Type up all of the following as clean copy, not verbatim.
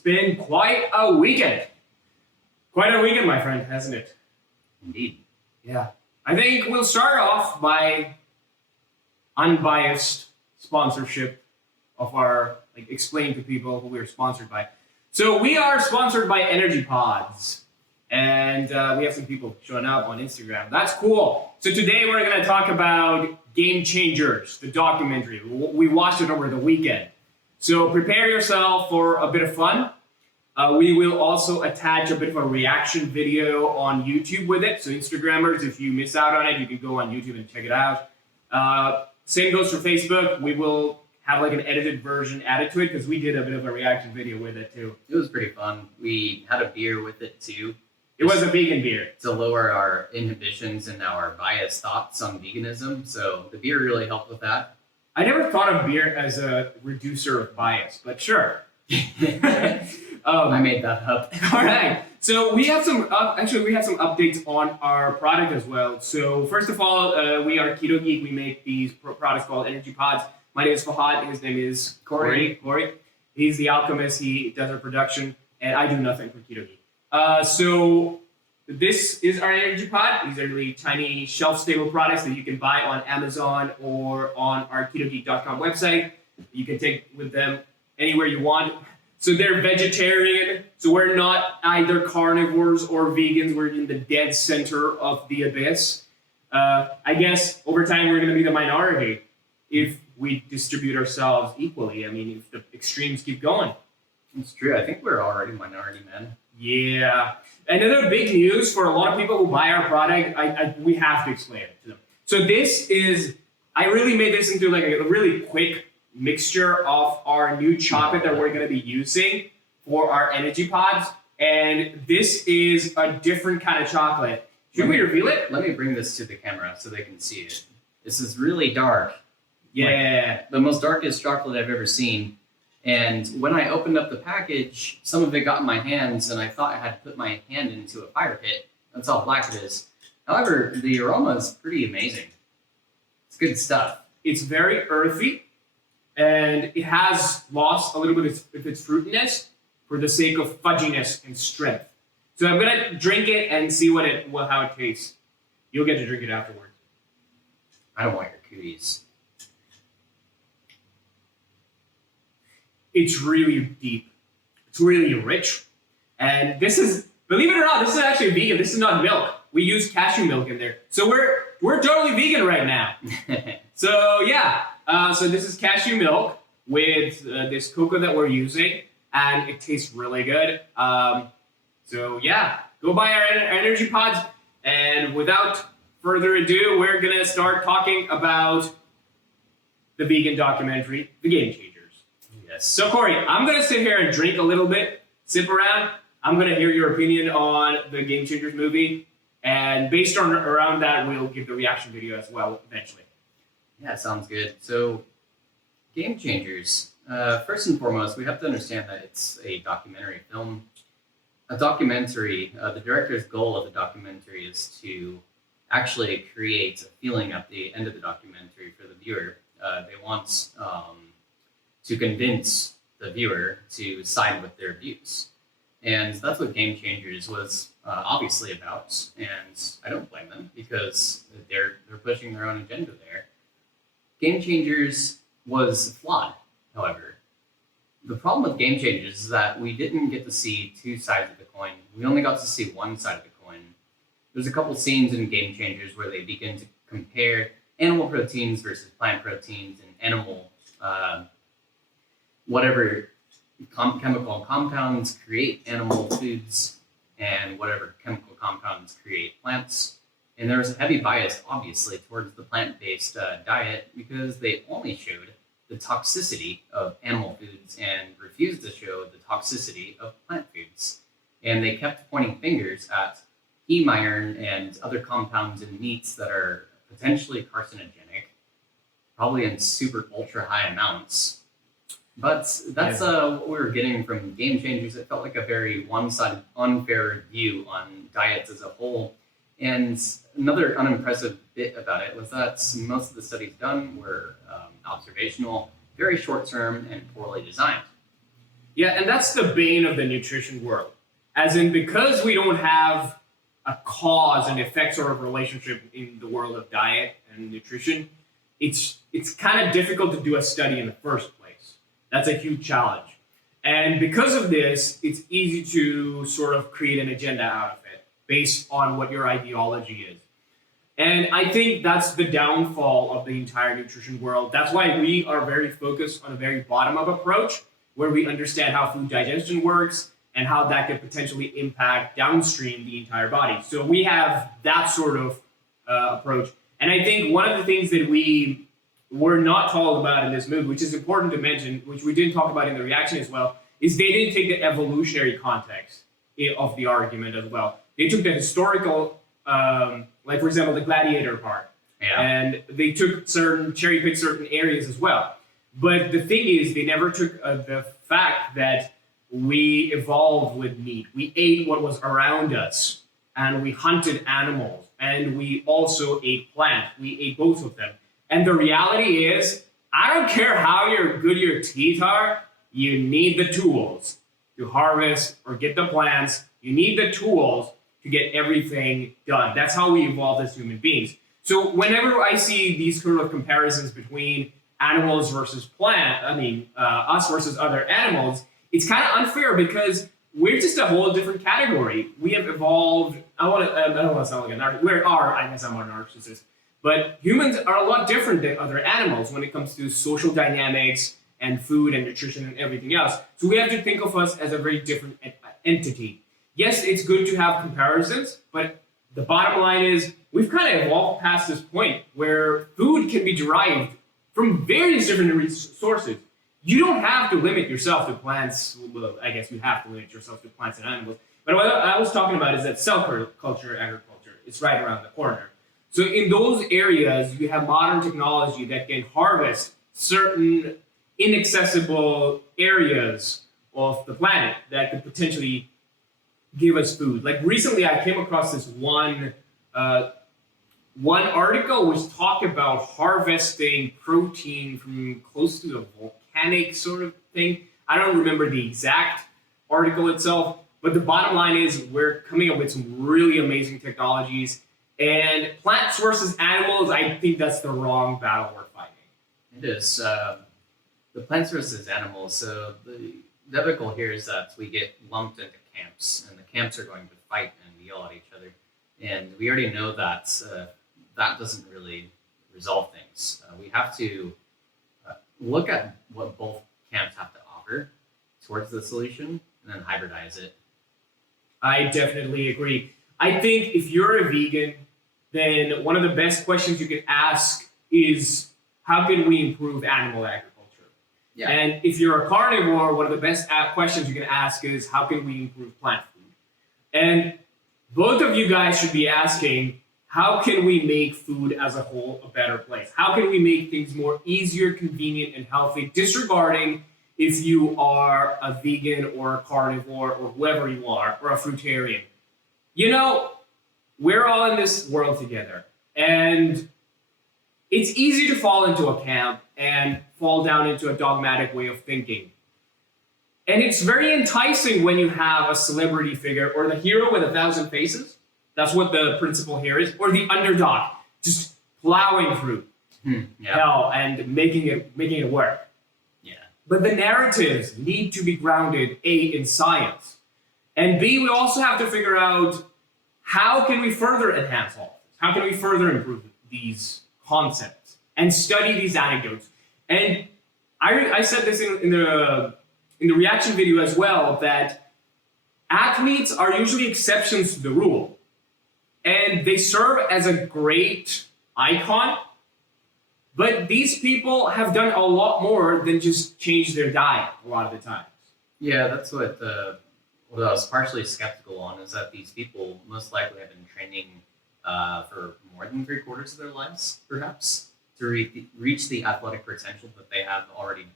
It's been quite a weekend. Quite a weekend, my friend, hasn't it? Indeed. Yeah. I think we'll start off by unbiased sponsorship of our, explain to people who we're sponsored by. So we are sponsored by Energy Pods. And we have some people showing up on Instagram. That's cool. So today we're going to talk about Game Changers, the documentary. We watched it over the weekend. So prepare yourself for a bit of fun. We will also attach a bit of a reaction video on YouTube with it. So Instagrammers, if you miss out on it, you can go on YouTube and check it out. Same goes for Facebook. We will have an edited version added to it because we did a bit of a reaction video with it too. It was pretty fun. We had a beer with it too. It was a vegan beer. To lower our inhibitions and our biased thoughts on veganism. So the beer really helped with that. I never thought of beer as a reducer of bias, but sure. I made that up. All right. So we have some updates on our product as well. So first of all, we are Keto Geek. We make these products called Energy Pods. My name is Fahad. His name is Corey. He's the alchemist. He does our production, and I do nothing for Keto Geek. So this is our Energy Pod. These are really tiny shelf-stable products that you can buy on Amazon or on our ketogeek.com website. You can take with them anywhere you want. So they're vegetarian. So we're not either carnivores or vegans. We're in the dead center of the abyss. I guess over time we're going to be the minority if we distribute ourselves equally. I mean, if the extremes keep going. It's true. I think we're already minority men. Yeah. Another big news for a lot of people who buy our product, we have to explain it to them. So I really made this into a really quick mixture of our new chocolate that we're going to be using for our Energy Pods. And this is a different kind of chocolate. Should we reveal it? Let me bring this to the camera so they can see it. This is really dark. Yeah. The most darkest chocolate I've ever seen. And when I opened up the package, some of it got in my hands, and I thought I had to put my hand into a fire pit. That's how black it is. However, the aroma is pretty amazing. It's good stuff. It's very earthy, and it has lost a little bit of its fruitiness for the sake of fudginess and strength. So I'm gonna drink it and see how it tastes. You'll get to drink it afterwards. I don't want your cooties. It's really deep. It's really rich. And this is, believe it or not, this is actually vegan. This is not milk. We use cashew milk in there. So we're totally vegan right now. So yeah, so this is cashew milk with this cocoa that we're using, and it tastes really good. So yeah, go buy our Energy Pods. And without further ado, we're gonna start talking about the vegan documentary, The Game Changers. Yes. So Corey, I'm going to sit here and drink a little bit, sip around. I'm going to hear your opinion on the Game Changers movie. And based on around that, we'll give the reaction video as well eventually. Yeah, sounds good. So Game Changers. First and foremost, we have to understand that it's a documentary film. A documentary, the director's goal of the documentary is to actually create a feeling at the end of the documentary for the viewer. They want to convince the viewer to side with their views. And that's what Game Changers was obviously about. And I don't blame them because they're pushing their own agenda there. Game Changers was flawed, however. The problem with Game Changers is that we didn't get to see two sides of the coin. We only got to see one side of the coin. There's a couple scenes in Game Changers where they begin to compare animal proteins versus plant proteins and animal whatever chemical compounds create animal foods and whatever chemical compounds create plants. And there was a heavy bias, obviously, towards the plant-based diet because they only showed the toxicity of animal foods and refused to show the toxicity of plant foods. And they kept pointing fingers at heme iron and other compounds in meats that are potentially carcinogenic, probably in super ultra high amounts. But that's what we were getting from Game Changers. It felt like a very one-sided, unfair view on diets as a whole. And another unimpressive bit about it was that most of the studies done were observational, very short-term, and poorly designed. Yeah, and that's the bane of the nutrition world. As in, because we don't have a cause and effect sort of relationship in the world of diet and nutrition, it's kind of difficult to do a study in the first place. That's a huge challenge. And because of this, it's easy to sort of create an agenda out of it based on what your ideology is. And I think that's the downfall of the entire nutrition world. That's why we are very focused on a very bottom-up approach, where we understand how food digestion works and how that could potentially impact downstream the entire body. So we have that sort of approach. And I think one of the things that we were not told about in this movie, which is important to mention, which we didn't talk about in the reaction as well, is they didn't take the evolutionary context of the argument as well. They took the historical, like for example, the gladiator part, and they took cherry-picked certain areas as well. But the thing is, they never took the fact that we evolved with meat. We ate what was around us, and we hunted animals, and we also ate plants. We ate both of them. And the reality is, I don't care how good your teeth are, you need the tools to harvest or get the plants. You need the tools to get everything done. That's how we evolved as human beings. So whenever I see these sort of comparisons between animals versus us versus other animals, it's kind of unfair because we're just a whole different category. We have evolved. I don't want to sound like a narcissist. I guess I'm a narcissist. But humans are a lot different than other animals when it comes to social dynamics and food and nutrition and everything else. So we have to think of us as a very different entity. Yes, it's good to have comparisons, but the bottom line is we've kind of evolved past this point where food can be derived from various different sources. You don't have to limit yourself to plants. Well, I guess you have to limit yourself to plants and animals. But what I was talking about is that cell culture, agriculture, it's right around the corner. So in those areas, you have modern technology that can harvest certain inaccessible areas of the planet that could potentially give us food. Like recently, I came across this one article which talked about harvesting protein from close to a volcanic sort of thing. I don't remember the exact article itself, but the bottom line is we're coming up with some really amazing technologies. And plants versus animals, I think that's the wrong battle we're fighting. It is. The plants versus animals. So the other goal here is that we get lumped into camps, and the camps are going to fight and yell at each other. And we already know that that doesn't really resolve things. We have to look at what both camps have to offer towards the solution, and then hybridize it. I definitely agree. I think if you're a vegan, then one of the best questions you can ask is, how can we improve animal agriculture? Yeah. And if you're a carnivore, one of the best questions you can ask is, how can we improve plant food? And both of you guys should be asking, how can we make food as a whole a better place? How can we make things more easier, convenient, and healthy, disregarding if you are a vegan or a carnivore or whoever you are, or a fruitarian? You know, we're all in this world together, and it's easy to fall into a camp and fall down into a dogmatic way of thinking. And it's very enticing when you have a celebrity figure or the hero with 1,000 faces. That's what the principle here is, or the underdog, just plowing through hell and making it work. Yeah. But the narratives need to be grounded, A, in science, and B, we also have to figure out, how can we further enhance all of this? How can we further improve these concepts and study these anecdotes? And I said this in the reaction video as well, that athletes are usually exceptions to the rule. And they serve as a great icon, but these people have done a lot more than just change their diet a lot of the times. Yeah, that's what I was partially skeptical on, is that these people most likely have been training for more than 3/4 of their lives, perhaps, to reach the athletic potential that they have already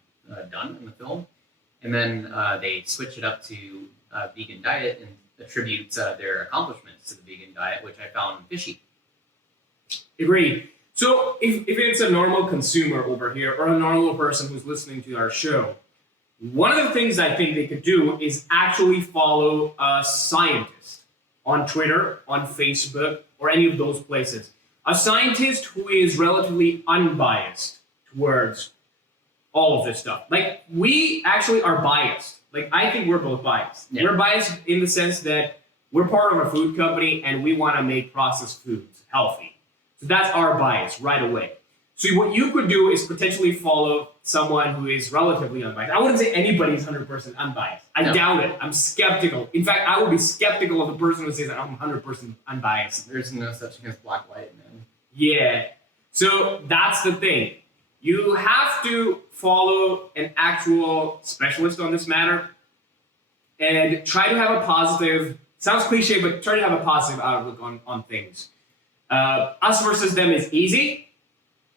done in the film. And then they switch it up to a vegan diet and attribute their accomplishments to the vegan diet, which I found fishy. Agreed. So if it's a normal consumer over here or a normal person who's listening to our show, One of the things I think they could do is actually follow a scientist on Twitter, on Facebook, or any of those places. A scientist who is relatively unbiased towards all of this stuff. Like, we actually are biased. Like, I think we're both biased. Yeah. We're biased in the sense that we're part of a food company and we want to make processed foods healthy. So that's our bias right away. So what you could do is potentially follow someone who is relatively unbiased. I wouldn't say anybody's 100% unbiased. I doubt it. I'm skeptical. In fact, I would be skeptical of the person who says I'm 100% unbiased. There's no such thing as black, white, man. Yeah. So that's the thing. You have to follow an actual specialist on this matter and try to have a positive, sounds cliche, but try to have a positive outlook on things. Us versus them is easy,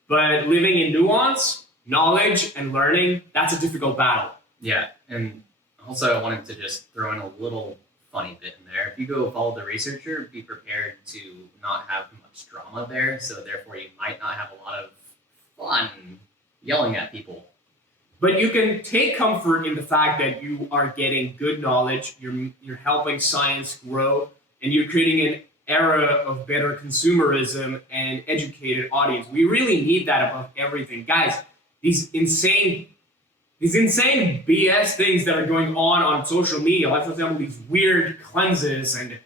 but living in nuance, knowledge, and learning, that's a difficult battle. Yeah, and also I wanted to just throw in a little funny bit in there. If you go follow the researcher, be prepared to not have much drama there, so therefore you might not have a lot of fun yelling at people. But you can take comfort in the fact that you are getting good knowledge, you're helping science grow, and you're creating an era of better consumerism and educated audience. We really need that above everything. Guys, these insane BS things that are going on social media, like for example, these weird cleanses and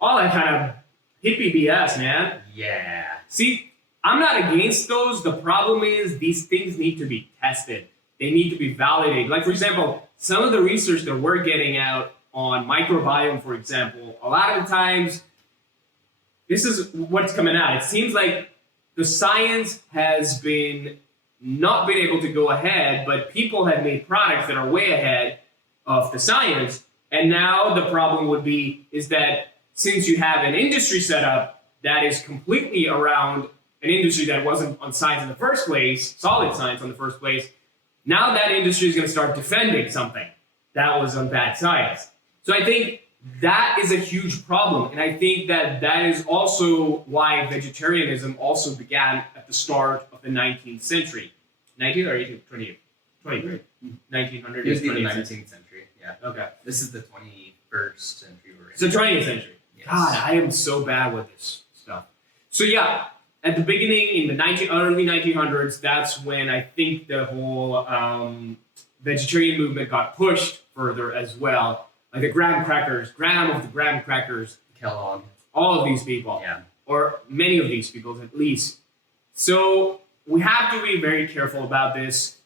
all that kind of hippie BS, man. Yeah. See, I'm not against those. The problem is these things need to be tested. They need to be validated. Like, for example, some of the research that we're getting out on microbiome, for example, a lot of the times, this is what's coming out. It seems like the science has not been able to go ahead, but people have made products that are way ahead of the science. And now the problem is that since you have an industry set up that is completely around an industry that wasn't on science in the first place, solid science in the first place, now that industry is going to start defending something that was on bad science. So I think that is a huge problem. And I think that is also why vegetarianism also began at the start of the 19th century. 19th or 18th? 20th? 20th. 1900. It was the 20th 19th century. Yeah. Okay. This is the 21st century we're in. So 20th century. Yes. God, I am so bad with this stuff. So yeah, at the beginning, in the early 1900s, that's when I think the whole vegetarian movement got pushed further as well. Like the graham of the graham crackers, Kellogg. all of these people, Yeah. or many of these people at least. So we have to be very careful about this.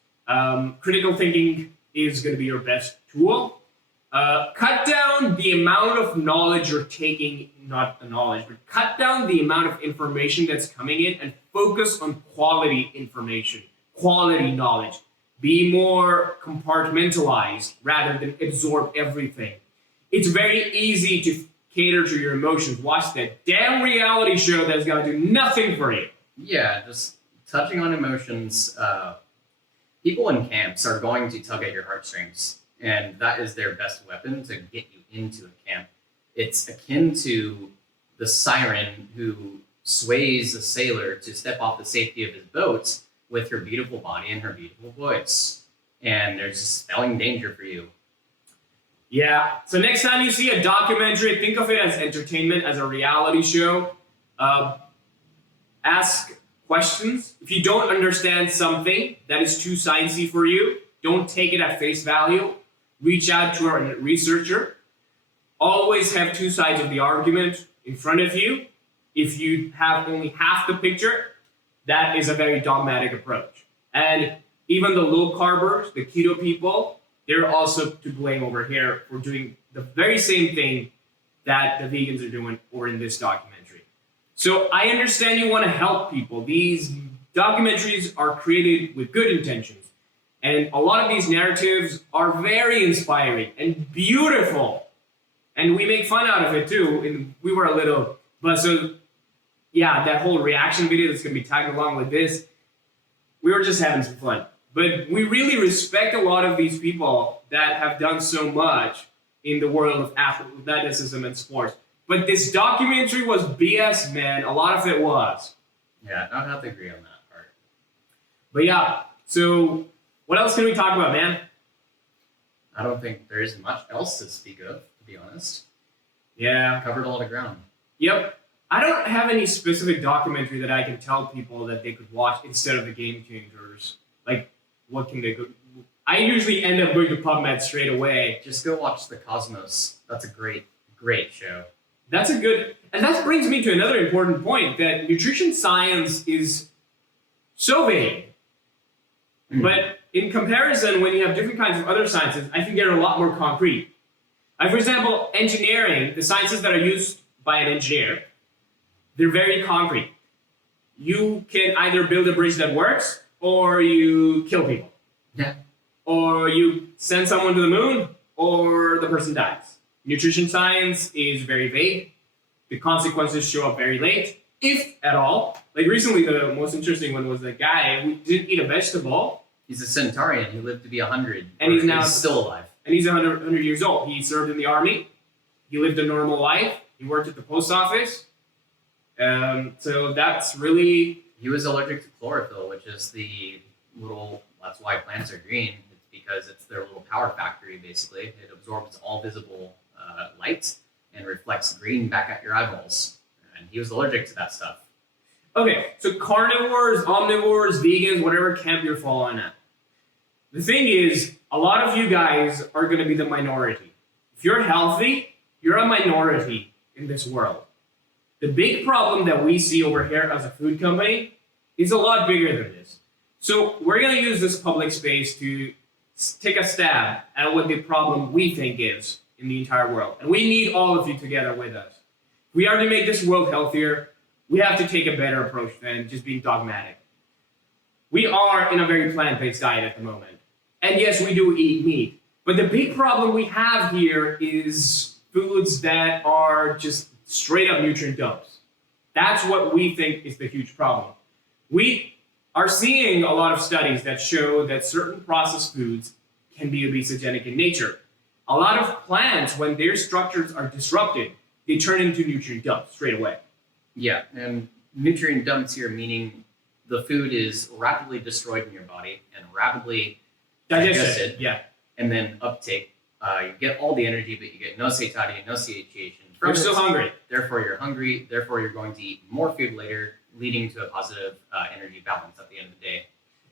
Critical thinking is going to be your best tool. Cut down the amount of knowledge you're taking, not the knowledge, but cut down the amount of information that's coming in and focus on quality information, quality knowledge. Be more compartmentalized rather than absorb everything. It's very easy to cater to your emotions. Watch that damn reality show that's going to do nothing for you. Yeah, just touching on emotions. People in camps are going to tug at your heartstrings, and that is their best weapon to get you into a camp. It's akin to the siren who sways a sailor to step off the safety of his boat with her beautiful body and her beautiful voice. And there's spelling danger for you. Yeah. So next time you see a documentary, think of it as entertainment, as a reality show. Ask questions. If you don't understand something that is too sciencey for you, don't take it at face value. Reach out to a researcher. Always have two sides of the argument in front of you. If you have only half the picture, that is a very dogmatic approach. And even the low carbers, the keto people, they're also to blame over here for doing the very same thing that the vegans are doing over in this documentary. So I understand you want to help people. These documentaries are created with good intentions. And a lot of these narratives are very inspiring and beautiful. And we make fun out of it too. And we were a little, but so yeah, that whole reaction video that's going to be tagged along with this, we were just having some fun. But we really respect a lot of these people that have done so much in the world of athleticism and sports. But this documentary was BS, man. A lot of it was. Yeah, I'd have to agree on that part. But yeah, so what else can we talk about, man? I don't think there is much else to speak of, to be honest. Yeah. Covered a lot of ground. Yep. I don't have any specific documentary that I can tell people that they could watch instead of the Game Changers. Like, what can they go? I usually end up going to PubMed straight away. Just go watch The Cosmos. That's a great show. That's a good, and that brings me to another important point, that nutrition science is so vague. But in comparison, when you have different kinds of other sciences, I think they're a lot more concrete. Like, for example, engineering, the sciences that are used by an engineer, they're very concrete. You can either build a bridge that works, or you kill people. Yeah. Or you send someone to the moon, or the person dies. Nutrition science is very vague. The consequences show up very late, if at all. Like recently, the most interesting one was a guy who didn't eat a vegetable. He's a centurion. He lived to be 100. And he's now still alive. And he's 100 years old. He served in the army. He lived a normal life. He worked at the post office. So that's really... He was allergic to chlorophyll, which is that's why plants are green. It's because it's their little power factory, basically. It absorbs all visible light and reflects green back at your eyeballs. And he was allergic to that stuff. Okay, so carnivores, omnivores, vegans, whatever camp you're following at. The thing is, a lot of you guys are going to be the minority. If you're healthy, you're a minority in this world. The big problem that we see over here as a food company is a lot bigger than this. So we're going to use this public space to take a stab at what the problem we think is in the entire world. And we need all of you together with us. If we are to make this world healthier, we have to take a better approach than just being dogmatic. We are in a very plant-based diet at the moment. And yes, we do eat meat. But the big problem we have here is foods that are just straight up nutrient dumps. That's what we think is the huge problem. We are seeing a lot of studies that show that certain processed foods can be obesogenic in nature. A lot of plants, when their structures are disrupted, they turn into nutrient dumps straight away. Yeah, and nutrient dumps here meaning the food is rapidly destroyed in your body and rapidly digested. Yeah. And then uptake. You get all the energy, but you get no satiety, no satiation. You're still hungry. Therefore, you're hungry. Therefore, you're going to eat more food later, leading to a positive energy balance at the end of the day.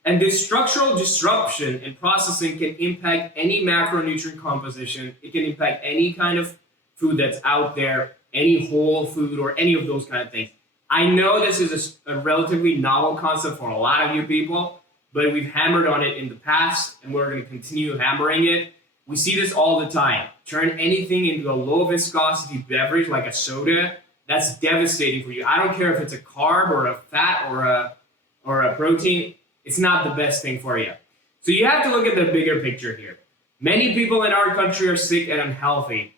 And this structural disruption in processing can impact any macronutrient composition. It can impact any kind of food that's out there, any whole food or any of those kind of things. I know this is a relatively novel concept for a lot of you people, but we've hammered on it in the past, and we're going to continue hammering it. We see this all the time. Turn anything into a low viscosity beverage like a soda. That's devastating for you. I don't care if it's a carb or a fat or a protein. It's not the best thing for you. So you have to look at the bigger picture here. Many people in our country are sick and unhealthy.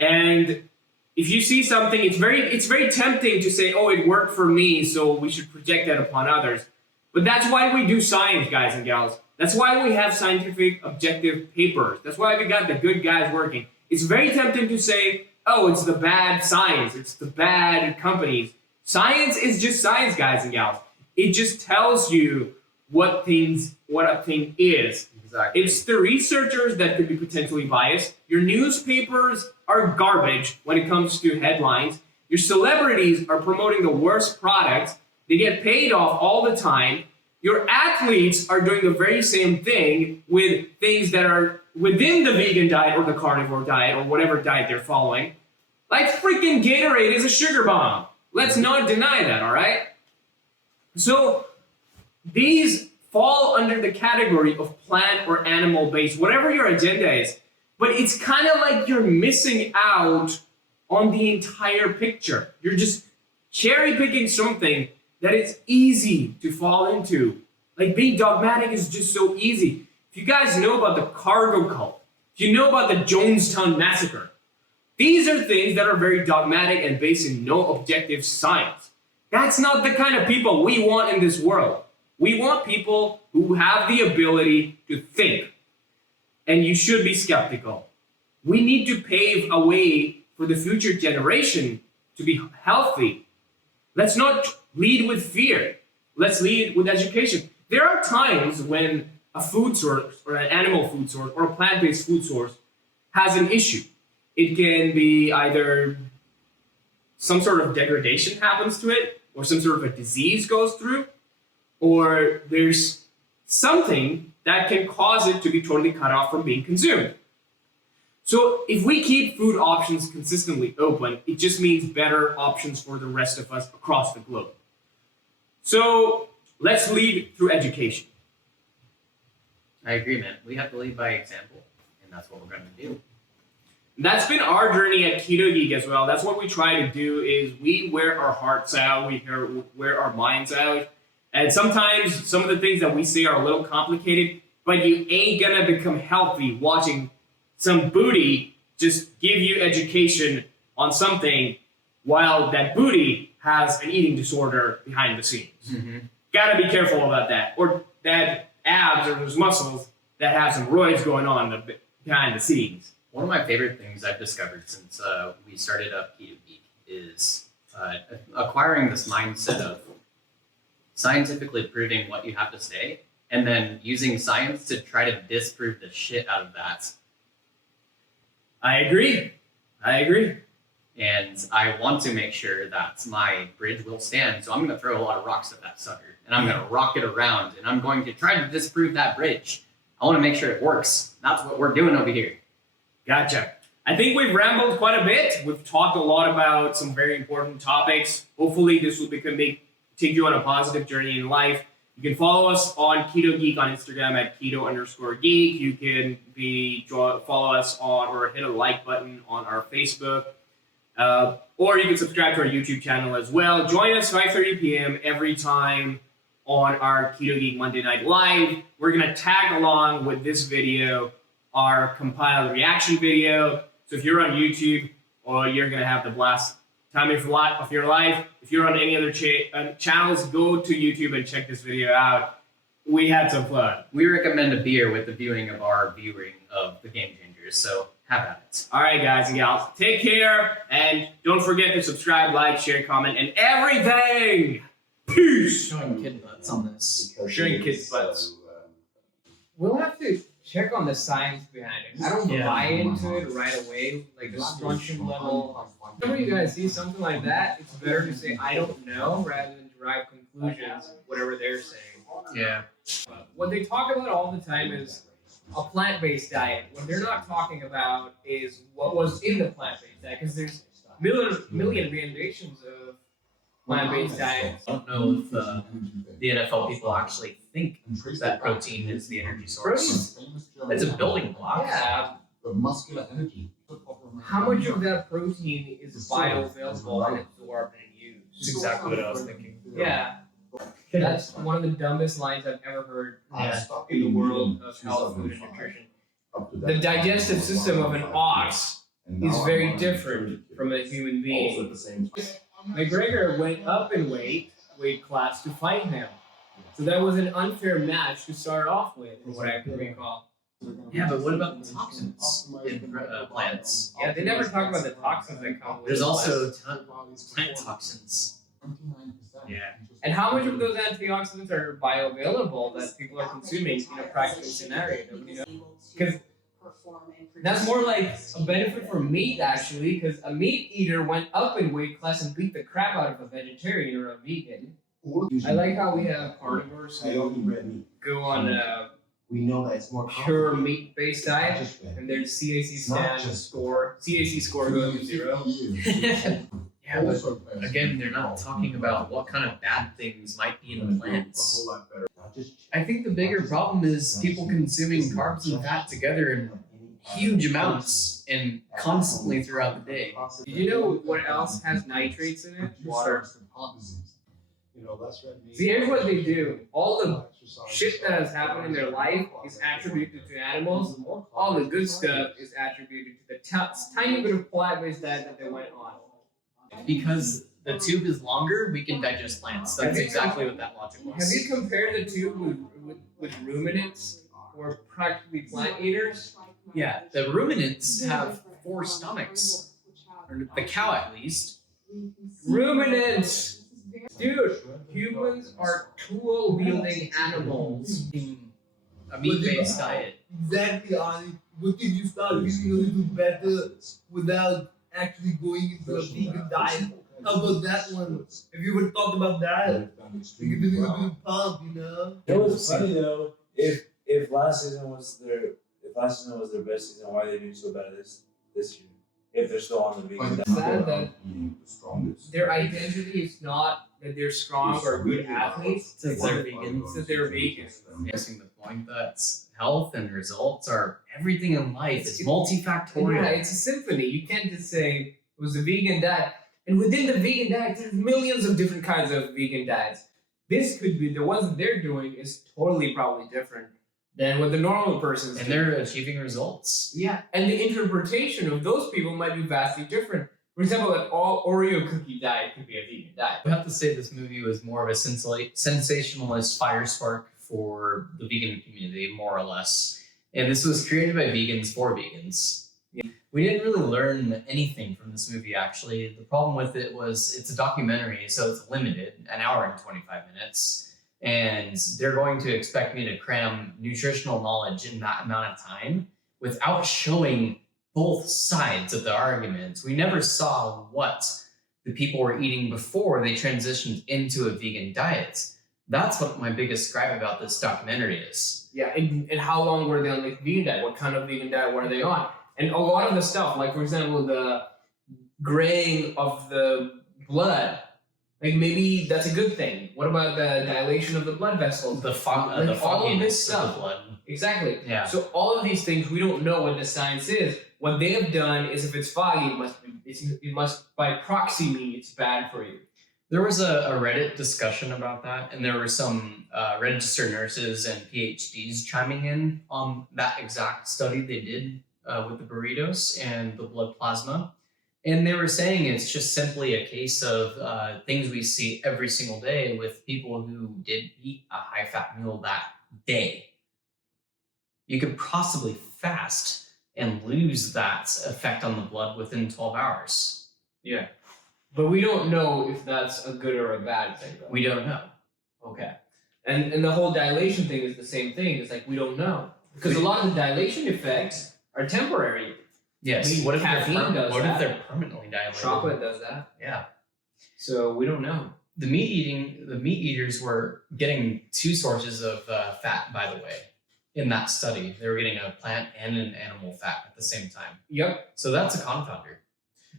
And if you see something, it's very tempting to say, oh, it worked for me, so we should project that upon others. But that's why we do science, guys and gals. That's why we have scientific objective papers. That's why we got the good guys working. It's very tempting to say, oh, it's the bad science. It's the bad companies. Science is just science, guys and gals. It just tells you what a thing is. Exactly. It's the researchers that could be potentially biased. Your newspapers are garbage when it comes to headlines. Your celebrities are promoting the worst products. They get paid off all the time. Your athletes are doing the very same thing with things that are within the vegan diet or the carnivore diet or whatever diet they're following. Like freaking Gatorade is a sugar bomb. Let's not deny that, all right? So these fall under the category of plant or animal-based, whatever your agenda is. But it's kind of like you're missing out on the entire picture. You're just cherry-picking something that it's easy to fall into. Like being dogmatic is just so easy. If you guys know about the cargo cult, if you know about the Jonestown massacre, these are things that are very dogmatic and based in no objective science. That's not the kind of people we want in this world. We want people who have the ability to think. And you should be skeptical. We need to pave a way for the future generation to be healthy. Let's not lead with fear. Let's lead with education. There are times when a food source or an animal food source or a plant-based food source has an issue. It can be either some sort of degradation happens to it, or some sort of a disease goes through, or there's something that can cause it to be totally cut off from being consumed. So if we keep food options consistently open, it just means better options for the rest of us across the globe. So let's lead through education. I agree, man. We have to lead by example, and that's what we're going to do. That's been our journey at Keto Geek as well. That's what we try to do is we wear our hearts out, we wear our minds out. And sometimes some of the things that we say are a little complicated, but you ain't gonna become healthy watching some booty just give you education on something while that booty has an eating disorder behind the scenes. Mm-hmm. Gotta be careful about that. Or that abs or those muscles that have some roids going on behind the scenes. One of my favorite things I've discovered since we started up Keto Geek is acquiring this mindset of scientifically proving what you have to say and then using science to try to disprove the shit out of that. I agree. And I want to make sure that my bridge will stand, so I'm going to throw a lot of rocks at that sucker, and I'm going to rock it around, and I'm going to try to disprove that bridge. I want to make sure it works. That's what we're doing over here. Gotcha. I think we've rambled quite a bit. We've talked a lot about some very important topics. Hopefully this will take you on a positive journey in life. You can follow us on Keto Geek on Instagram at keto_geek. You can follow us on or hit a like button on our Facebook. Or you can subscribe to our YouTube channel as well. Join us 5:30 p.m. every time on our Keto Geek Monday Night Live. We're going to tag along with this video our compiled reaction video. So if you're on YouTube, you're going to have the blast time of your life. If you're on any other channels, go to YouTube and check this video out. We had some fun. We recommend a beer with the viewing of our viewing of the Game Changers, so have at it. All right, guys and gals, take care, and don't forget to subscribe, like, share, comment, and everything. Peace. Showing kid butts on this. Showing kids' butts. We'll have to check on the science behind it. I don't buy into it right away, like the strontium level. Whenever you guys see something like that, it's better to say, I don't know, rather than derive conclusions, whatever they're saying. Yeah. What they talk about all the time is a plant-based diet. What they're not talking about is what was in the plant-based diet, because there's million variations of plant-based diets. I don't know if the NFL people actually think that protein is the energy source. It's a building block. Yeah. The muscular energy. How much of that protein is bioavailable and absorbed and used? That's exactly what I was thinking. Yeah. That's one of the dumbest lines I've ever heard in the world of health, food, and nutrition. The digestive system of an ox is very different from a human being. McGregor went up in weight class to fight him. So that was an unfair match to start off with, from what I can recall. Yeah, but what about the toxins in plants? Yeah, they never talk about the toxins that come with There's it. also plant toxins. Yeah. And how much of those antioxidants are bioavailable that people are consuming in a practical scenario? Nobody knows. Because that's more like a benefit for meat, actually, because a meat eater went up in weight class and beat the crap out of a vegetarian or a vegan. I like how we have carnivores who go on a pure meat-based diet, and their CAC score goes to 0. Yeah, but again, they're not talking about what kind of bad things might be in the plants. I think the bigger problem is people consuming carbs and fat together in huge amounts and constantly throughout the day. Did you know what else has nitrates in it? Water. See, here's what they do. All the shit that has happened in their life is attributed to animals. All the good stuff is attributed to the tiny bit of plant-based diet that they went on. Because the tube is longer, we can digest plants. That's exactly what that logic was. Have you compared the tube with ruminants or practically plant eaters? Yeah, the ruminants have 4 stomachs. Or the cow, at least. Ruminants! Dude, humans are tool-wielding animals. a meat-based diet. Exactly, Ali. What can you start feeling a little better without actually going into a vegan diet? How about that one? Have you ever thought about that? You can be a little pump, you know? It was funny though. If last season was their best season, why are they doing so bad this year? If they're still on the vegan diet. Sad that their identity is not that they're strong or good athletes. It's that they're vegans. It's that they're vegans. Missing the point that health and results are everything in life. It's multifactorial. Yeah, it's a symphony. You can't just say it was a vegan diet. And within the vegan diet, there's millions of different kinds of vegan diets. This could be the ones that they're doing is totally probably different than what the normal person's And doing. they're achieving results. Yeah, and the interpretation of those people might be vastly different. For example, an all Oreo cookie diet could be a vegan diet. I have to say this movie was more of a sensationalist fire spark for the vegan community, more or less. And this was created by vegans for vegans. Yeah. We didn't really learn anything from this movie, actually. The problem with it was it's a documentary, so it's limited, an hour and 25 minutes. And they're going to expect me to cram nutritional knowledge in that amount of time without showing both sides of the argument. We never saw what the people were eating before they transitioned into a vegan diet. That's what my biggest gripe about this documentary is. Yeah, and how long were they on the vegan diet? What kind of vegan diet were they on? And a lot of the stuff, like for example, the graying of the blood, like maybe that's a good thing. What about the dilation of the blood vessels? The all of this fogginess of stuff. the blood. Exactly. Yeah. So all of these things, we don't know what the science is. What they have done is, if it's foggy, it must by proxy mean it's bad for you. There was a Reddit discussion about that, and there were some registered nurses and PhDs chiming in on that exact study they did with the burritos and the blood plasma. And they were saying it's just simply a case of things we see every single day with people who did eat a high-fat meal that day. You could possibly fast and lose that effect on the blood within 12 hours. Yeah. But we don't know if that's a good or a bad thing, though. We don't know. Okay. And the whole dilation thing is the same thing. It's like we don't know. Because a lot of the dilation effects are temporary. Yes. I mean, What if caffeine does what that. if they're permanently dilated? Chocolate does that. Yeah. So we don't know. The meat eaters were getting two sources of fat, by the way, in that study. They were getting a plant and an animal fat at the same time. Yep. So that's a confounder.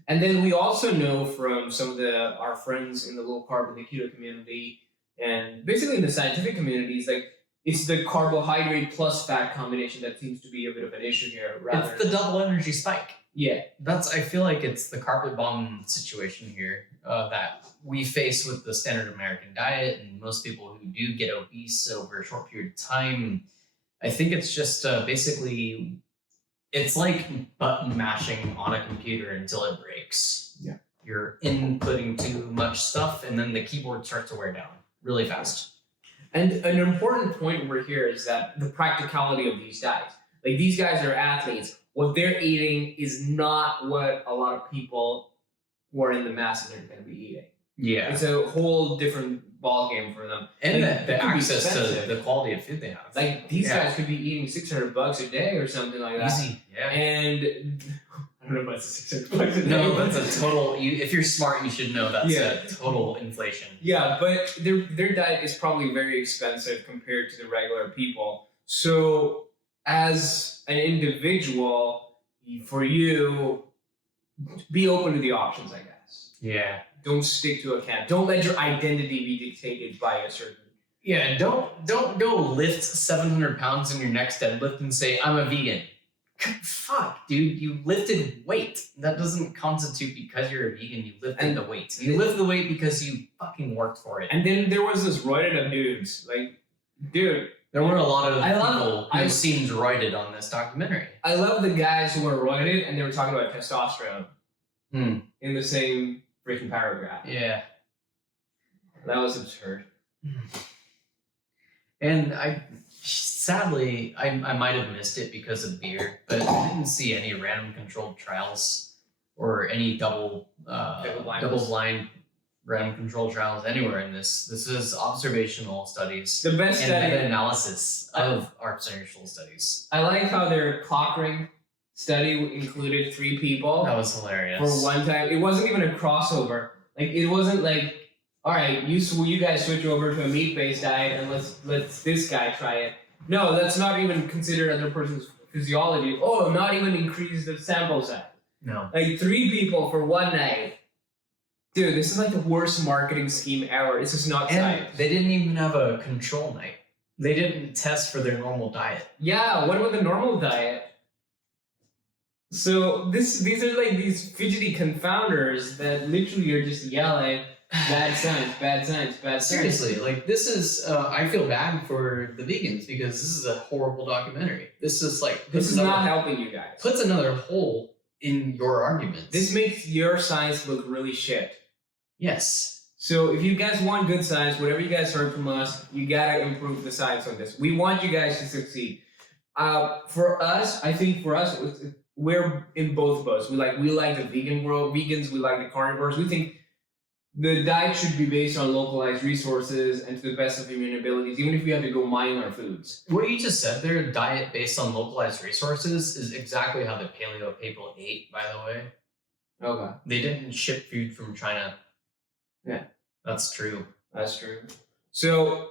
And then we also know from some of our friends in the low carb and the keto community, and basically in the scientific communities, like it's the carbohydrate plus fat combination that seems to be a bit of an issue here. It's the double energy spike. Yeah. I feel like it's the carpet bomb situation here that we face with the standard American diet, and most people who do get obese over a short period of time. I think it's just basically, it's like button mashing on a computer until it breaks. Yeah. You're inputting too much stuff, and then the keyboard starts to wear down really fast. And an important point over here is that the practicality of these diets. Like these guys are athletes. What they're eating is not what a lot of people who are in the masses are going to be eating. Yeah. It's a whole different ballgame for them. And Like, the it could be access to expensive. the quality of food they have. Like these Yeah. guys could be eating $600 a day or something like that. Easy. Yeah. And I don't know if that's $600 a day. No, that's a total. If you're smart, you should know that's Yeah. a total inflation. Yeah, but their diet is probably very expensive compared to the regular people. So as an individual, for you, be open to the options, I guess. Yeah. Don't stick to a camp. Don't let your identity be dictated by a certain. Yeah. Don't go lift 700 pounds in your next deadlift and say I'm a vegan. Fuck, dude, you lifted weight. That doesn't constitute because you're a vegan. You lifted the weight. You lift the weight because you fucking worked for it. And then there was this roided up dudes. Like, dude, There were a lot of I people love- who seemed roided on this documentary. I love the guys who were roided and they were talking about testosterone Hmm. in the same freaking paragraph. Yeah. That was absurd. And sadly, I might have missed it because of beer, but I didn't see any random controlled trials or any double blind random control trials anywhere in this. This is observational studies The best and study. meta-analysis of observational studies. I like how their Cochrane study included 3 people That was hilarious. for one time. It wasn't even a crossover. Like it wasn't like, all right, you guys switch over to a meat-based diet and let's this guy try it. No, let's not even consider other person's physiology. Oh, not even increase the sample size. No. Like 3 people for one night. Dude, this is like the worst marketing scheme ever. It's just not And science. they didn't even have a control night. They didn't test for their normal diet. Yeah, what about the normal diet? So these are like these fidgety confounders that literally are just yelling, bad science, bad science, bad science. Seriously, like this is, I feel bad for the vegans because this is a horrible documentary. This is like, This is not helping you guys. puts another hole in your arguments. This makes your science look really shit. Yes. So if you guys want good science, whatever you guys heard from us, you gotta improve the science on this. We want you guys to succeed. For us, I think for us, we're in both boats. We like the vegan world, vegans. We like the carnivores. We think the diet should be based on localized resources and to the best of human abilities, even if we have to go mine our foods. What you just said there, diet based on localized resources, is exactly how the paleo people ate, by the way. Okay, They didn't ship food from China. Yeah. That's true. that's true. So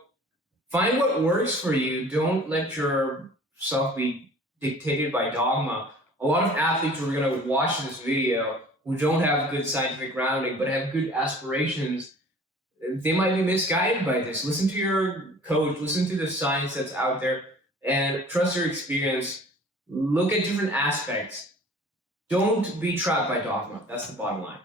find what works for you. Don't let yourself be dictated by dogma. A lot of athletes who are going to watch this video who don't have good scientific grounding but have good aspirations, they might be misguided by this. Listen to your coach, listen to the science that's out there, and trust your experience. Look at different aspects. Don't be trapped by dogma. That's the bottom line.